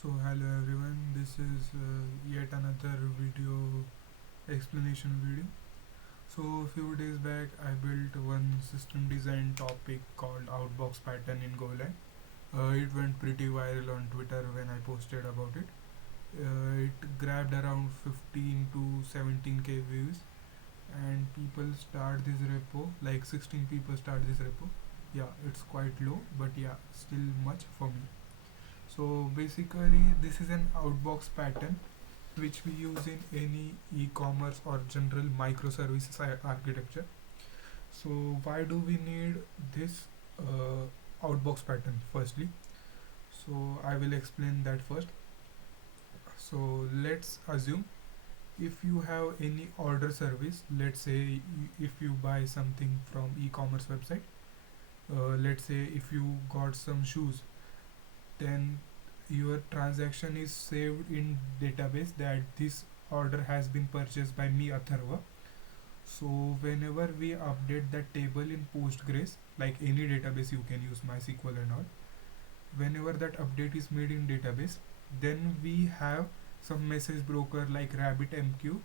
So hello everyone, this is yet another video explanation video. So a few days back I built one system design topic called Outbox pattern in Golang. It went pretty viral on Twitter when I posted about it. It grabbed around 15 to 17k views and people start this repo, like 16 people start this repo. Yeah, it's quite low, but yeah, still much for me. So basically this is an outbox pattern which we use in any e-commerce or general microservices architecture. So why do we need this outbox pattern firstly? So I will explain that first. So let's assume if you have any order service, let's say if you buy something from e-commerce website, let's say if you got some shoes, then your transaction is saved in database that this order has been purchased by me Atharva. So whenever we update that table in Postgres, like any database you can use MySQL and all, whenever that update is made in database, then we have some message broker like RabbitMQ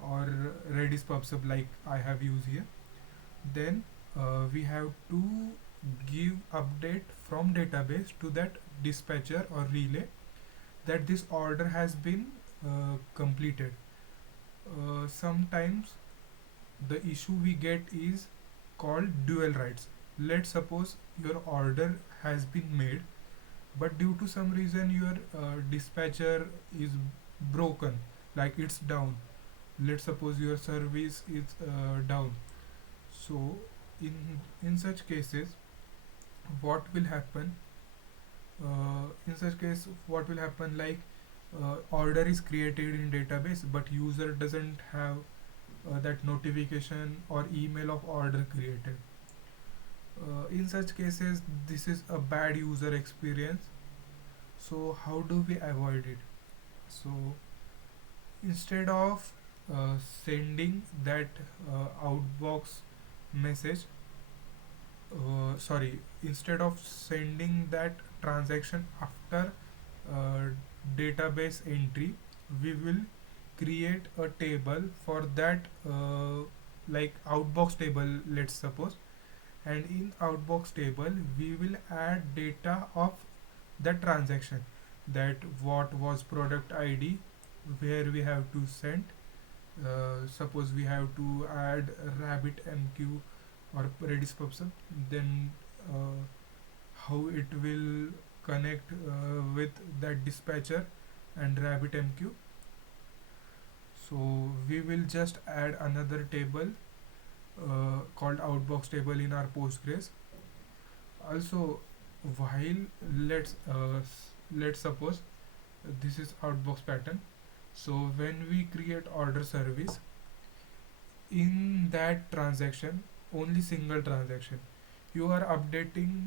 or Redis PubSub like I have used here. Then we have to give update from database to that dispatcher or relay that this order has been completed. Sometimes the issue we get is called dual writes. Let's suppose your order has been made, but due to some reason your dispatcher is broken, like it's down. Let's suppose your service is down. So in such cases, what will happen? In such case, what will happen? Like order is created in database, but user doesn't have that notification or email of order created. In such cases, this is a bad user experience. So how do we avoid it? So instead of sending that outbox message, instead of sending that transaction after uh, database entry, we will create a table for that, like outbox table, let's suppose. And in outbox table we will add data of that transaction, that what was product id, where we have to send, suppose we have to add RabbitMQ or Redis PubSub, then how it will connect with that dispatcher and RabbitMQ. So we will just add another table called outbox table in our Postgres. Also, while let's suppose this is outbox pattern. So when we create order service, in that transaction, only single transaction, you are updating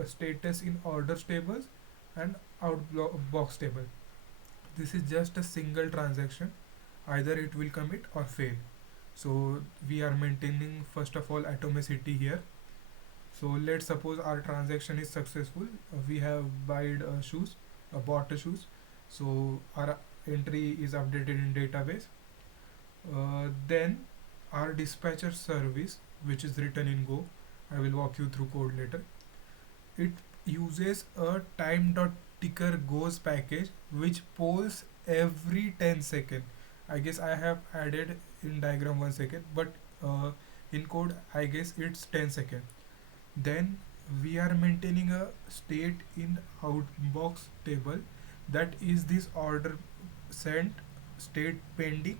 a status in orders tables and outbox table. This is just a single transaction, either it will commit or fail. So we are maintaining first of all atomicity here. So let's suppose our transaction is successful. We have bought a shoes. So our entry is updated in database. Then our dispatcher service, which is written in Go, I will walk you through code later. It uses a time.ticker goes package which polls every 10 second. I guess I have added in diagram 1 second, but in code I guess it's 10 second. Then we are maintaining a state in outbox table, that is this order sent, state pending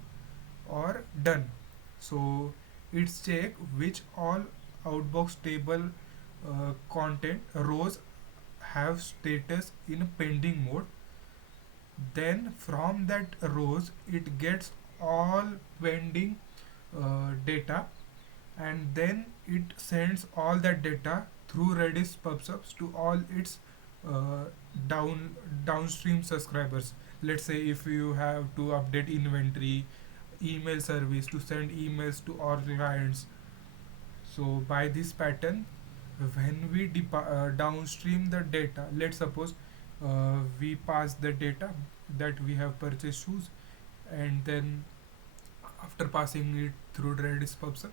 or done. So it's check which all outbox table content rows have status in pending mode. Then from that rows it gets all pending data, and then it sends all that data through Redis PubSubs to all its uh, downstream subscribers. Let's say if you have to update inventory, email service to send emails to all clients. So by this pattern, when we downstream the data, let's suppose We pass the data that we have purchased shoes, and then after passing it through Redis PubSub,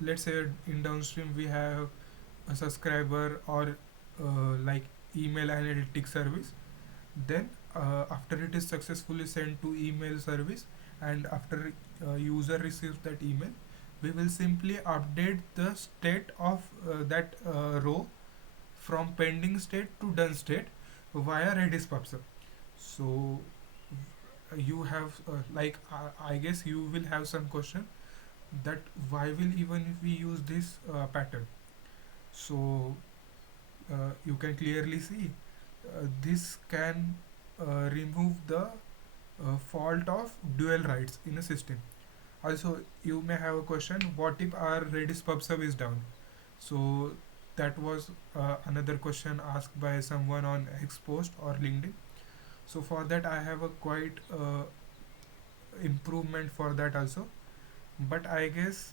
let's say in downstream we have a subscriber or like email analytics service. Then after it is successfully sent to email service, and after user receives that email, we will simply update the state of that row from pending state to done state via Redis PubSub. So you have I guess you will have some question that why will even if we use this pattern. So you can clearly see this can remove the fault of dual writes in a system. Also, you may have a question: what if our Redis PubSub is down? So that was another question asked by someone on X post or LinkedIn. So for that, I have a quite improvement for that also. But I guess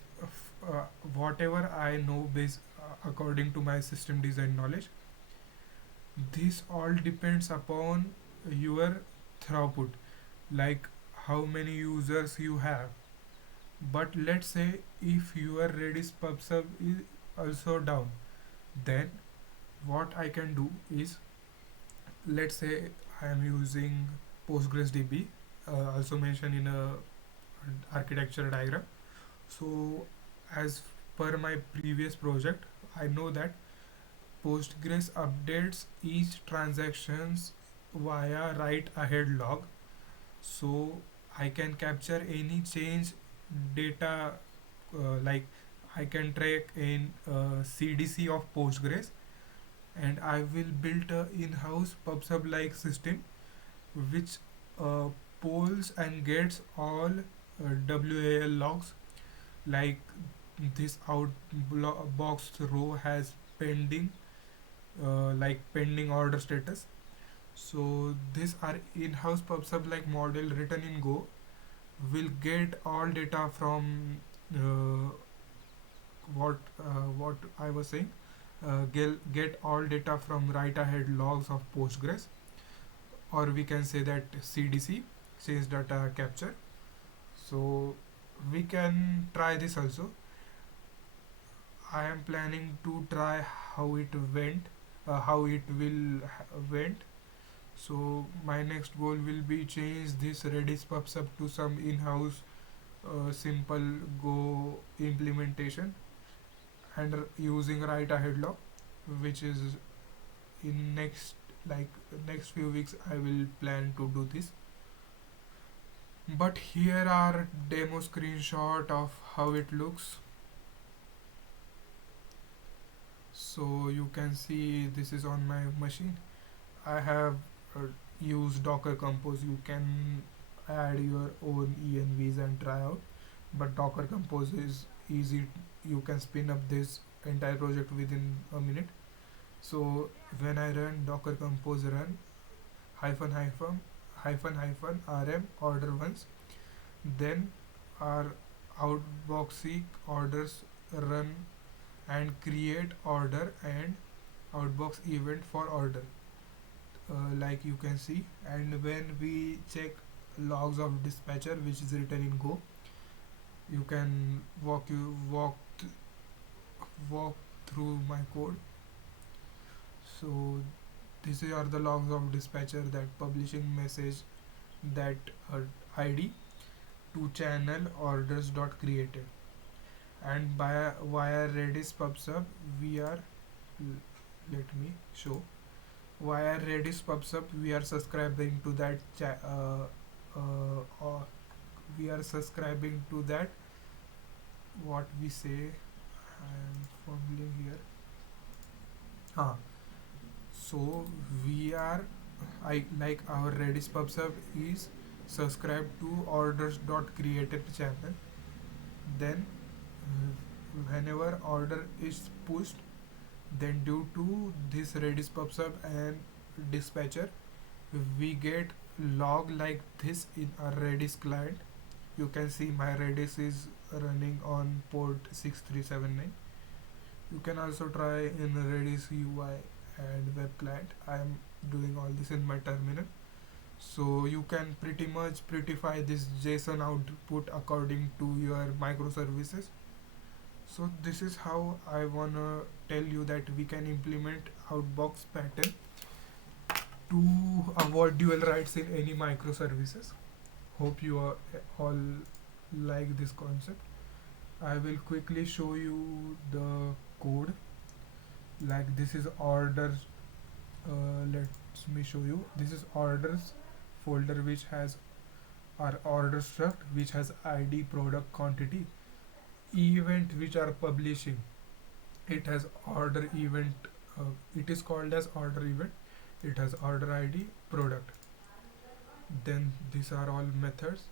whatever I know based according to my system design knowledge, this all depends upon your throughput, like how many users you have. But let's say if your Redis PubSub is also down, then what I can do is, let's say I am using PostgreSDB, also mentioned in a architecture diagram. So as per my previous project, I know that Postgres updates each transactions via write ahead log. So I can capture any change data, like I can track in CDC of Postgres, and I will build a in-house PubSub like system which uh, polls and gets all WAL logs, like this outbox row has pending, like pending order status. So this our in-house PubSub like model written in Go will get all data from uh, what I was saying. Get all data from write ahead logs of Postgres, or we can say that CDC, change data capture. So we can try this also. I am planning to try how it went, how it will went. So my next goal will be change this Redis PubSub to some in-house simple Go implementation, and using write ahead log, which is in like next few weeks I will plan to do this. But here are demo screenshot of how it looks. So you can see this is on my machine. I have uh, used Docker Compose. You can add your own envs and try out, but Docker Compose is easy. You can spin up this entire project within a minute. So when I run Docker Compose run hyphen hyphen rm order once, then our outbox seek orders run and create order and outbox event for order, like you can see. And when we check logs of dispatcher which is written in Go, you can walk through my code. So these are the logs of dispatcher, that publishing message, that id to channel orders dot created, and by via Redis PubSub we are let me show, via Redis PubSub we are subscribing to that we are subscribing to that, what we say, I am fumbling here. So we are, I like our Redis PubSub is subscribed to orders dot created channel. Then whenever order is pushed, then due to this Redis PubSub and dispatcher, we get log like this in our Redis client. You can see my Redis is running on port 6379. You can also try in Redis UI and web client. I am doing all this in my terminal. So you can pretty much prettify this JSON output according to your microservices. So this is how I wanna tell you that we can implement outbox pattern to avoid dual writes in any microservices. Hope you are all like this concept. I will quickly show you the code. Like this is orders. Let me show you. This is orders folder which has our order struct which has ID, product, quantity, event which are publishing. It has order event. It is called as order event. It has order ID, product. Then these are all methods.